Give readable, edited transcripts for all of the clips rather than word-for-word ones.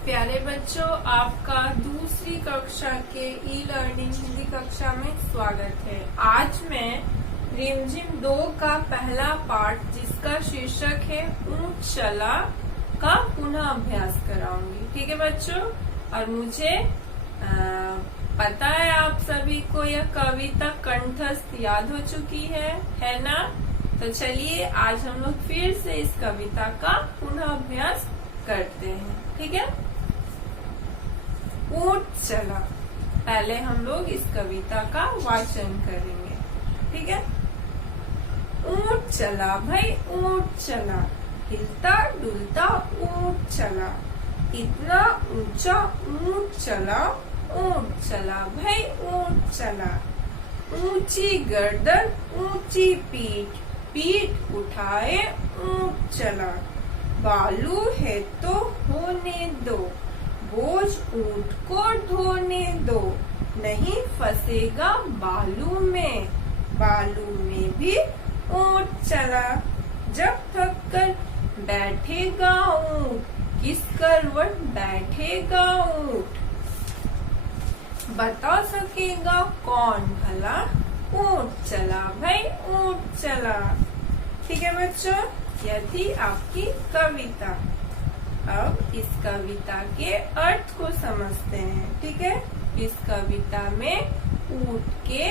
प्यारे बच्चों, आपका दूसरी कक्षा के ई लर्निंग हिंदी कक्षा में स्वागत है। आज मैं रिमझिम 2 का पहला पाठ, जिसका शीर्षक है ऊंट चला, का पुनः अभ्यास कराऊंगी। ठीक है बच्चों, और मुझे पता है आप सभी को यह कविता कंठस्थ याद हो चुकी है ना? तो चलिए आज हम लोग फिर से इस कविता का पुनः अभ्यास करते हैं। ठीक है, ऊंट चला। पहले हम लोग इस कविता का वाचन करेंगे। ठीक है, ऊंट चला भाई ऊंट चला, हिलता डुलता ऊंट चला, इतना ऊंचा ऊंट चला, ऊंट चला भाई ऊंट चला, ऊंची गर्दन ऊंची पीठ, पीठ उठाए ऊंट चला, बालू है तो होने दो, बोझ ऊंट को ढोने दो, नहीं फंसेगा बालू में भी ऊंट चला, जब थक कर बैठेगा ऊंट, किस करवट बैठेगा ऊंट, बता सकेगा कौन भला, ऊंट चला भाई ऊंट चला। ठीक है बच्चों, यह थी आपकी कविता। अब इस कविता के अर्थ को समझते हैं। ठीक है, इस कविता में ऊंट के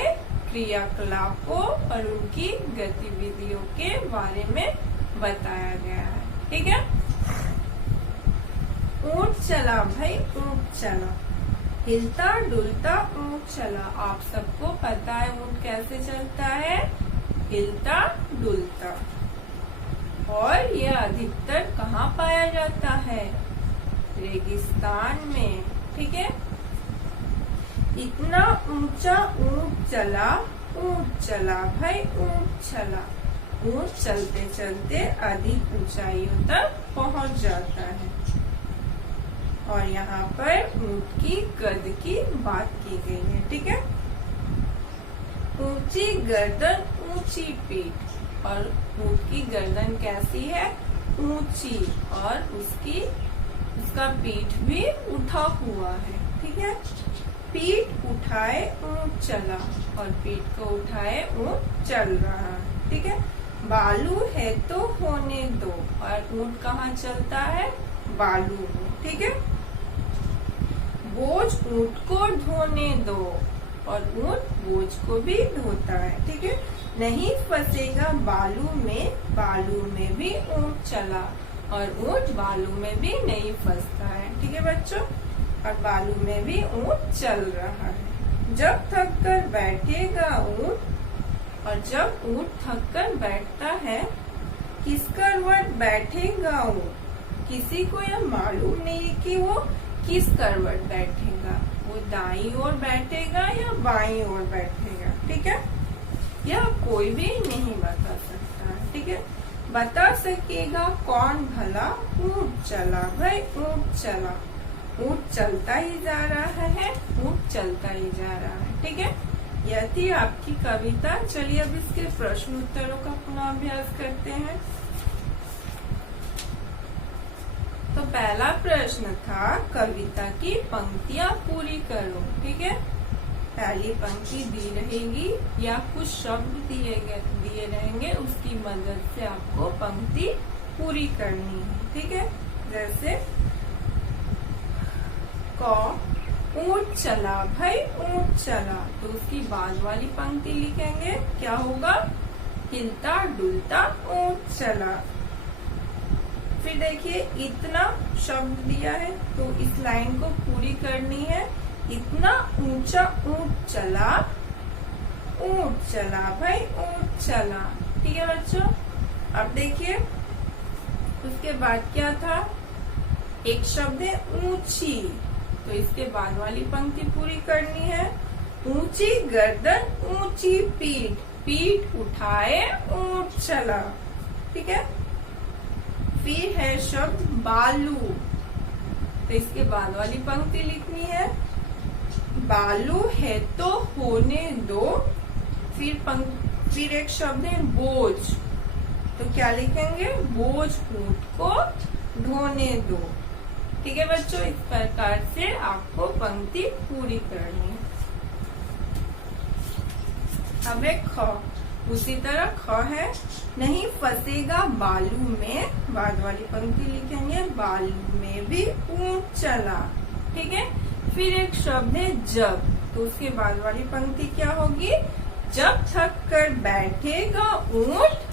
क्रियाकलापों और उनकी गतिविधियों के बारे में बताया गया है। ठीक है, ऊंट चला भाई ऊंट चला, हिलता डुलता ऊंट चला। आप सबको पता है ऊंट कैसे चलता है, हिलता डुलता। और यह अधिकतर कहाँ पाया जाता है, रेगिस्तान में। ठीक है, इतना ऊंचा ऊंट चला भाई ऊंट चला, ऊंट चलते चलते अधिक ऊंचाइयों तक पहुंच जाता है। और यहाँ पर ऊंट की कद की बात की गई है। ठीक है, ऊंची गर्दन ऊंची पीठ, और ऊंट की गर्दन कैसी है, ऊंची, और उसका पीठ भी उठा हुआ है। ठीक है, पीठ उठाए ऊंट चला, और पीठ को उठाए ऊंट चल रहा है। ठीक है, बालू है तो होने दो, और ऊंट कहाँ चलता है, बालू में। ठीक है, बोझ ऊंट को ढोने दो, और ऊंट बोझ को भी ढोता है। ठीक है, नहीं फंसेगा बालू में भी ऊंट चला, और ऊंट बालू में भी नहीं फंसता है। ठीक है बच्चों, और बालू में भी ऊंट चल रहा है। जब थक कर बैठेगा ऊंट, और जब ऊंट थक कर बैठता है, किस करवट बैठेगा ऊंट, किसी को यह मालूम नहीं कि वो किस करवट बैठेगा, वो दाईं ओर बैठेगा या बाईं ओर बैठेगा। ठीक है, यह कोई भी नहीं बता सकता। ठीक है, बता सकेगा कौन भला, ऊंट चला भाई ऊंट चला, ऊंट चलता ही जा रहा है, ऊंट चलता ही जा रहा है। ठीक है, यह थी आपकी कविता। चलिए अब इसके प्रश्न उत्तरों का पुनः अभ्यास करते हैं। तो पहला प्रश्न था, कविता की पंक्तियां पूरी करो। ठीक है, पहली पंक्ति दी रहेगी या कुछ शब्द दिए रहेंगे, उसकी मदद से आपको पंक्ति पूरी करनी है। ठीक है, जैसे ऊंट चला भाई ऊंट चला, तो उसकी बाद वाली पंक्ति लिखेंगे, क्या होगा, हिलता डुलता ऊंट चला। फिर देखिए, इतना शब्द दिया है, तो इस लाइन को पूरी करनी है, इतना ऊंचा ऊंट चला भाई ऊंट चला। ठीक है बच्चों, अब देखिए उसके बाद क्या था, एक शब्द है ऊंची, तो इसके बाद वाली पंक्ति पूरी करनी है, ऊंची गर्दन ऊंची पीठ, पीठ उठाए ऊंट चला। ठीक है, फिर है शब्द बालू, तो इसके बाद वाली पंक्ति लिखनी है, बालू है तो होने दो। फिर एक शब्द है बोझ, तो क्या लिखेंगे, बोझ ऊंट को ढोने दो। ठीक है बच्चों, इस प्रकार से आपको पंक्ति पूरी करनी है। अब एक ख, उसी तरह ख है, नहीं फंसेगा बालू में, बाद वाली पंक्ति लिखेंगे, बालू में भी ऊंट चला। ठीक है, फिर एक शब्द है जब, तो उसके बाद वाली पंक्ति क्या होगी, जब थक कर बैठेगा ऊंट,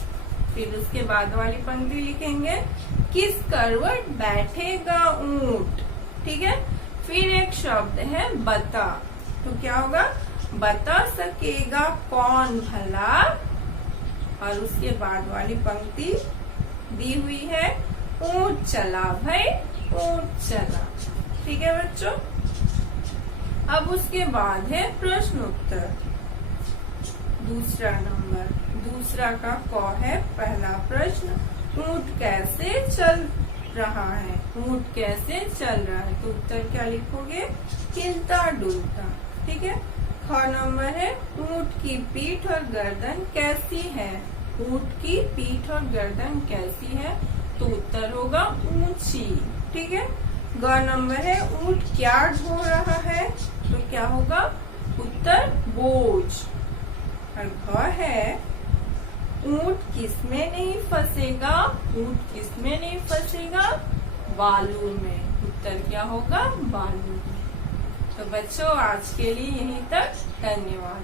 फिर उसके बाद वाली पंक्ति लिखेंगे, किस करवट बैठेगा ऊंट। ठीक है, फिर एक शब्द है बता, तो क्या होगा, बता सकेगा कौन भला, और उसके बाद वाली पंक्ति दी हुई है, ऊंट चला भाई ऊंट चला। ठीक है बच्चों, अब उसके बाद है प्रश्न उत्तर, दूसरा नंबर, दूसरा का क है, पहला प्रश्न, ऊंट कैसे चल रहा है, ऊंट कैसे चल रहा है, तो उत्तर क्या लिखोगे, हिलता डुलता। ठीक है, ख नंबर है, ऊंट की पीठ और गर्दन कैसी है, ऊंट की पीठ और गर्दन कैसी है, तो उत्तर होगा ऊंची। ठीक है, ग नंबर है, ऊंट क्या ढो रहा है, तो क्या होगा, उत्तर बोझ। और घ है, ऊंट किसमें नहीं फंसेगा, ऊंट किसमें नहीं फंसेगा, बालू में, उत्तर क्या होगा, बालू में। तो बच्चों आज के लिए यहीं तक, धन्यवाद।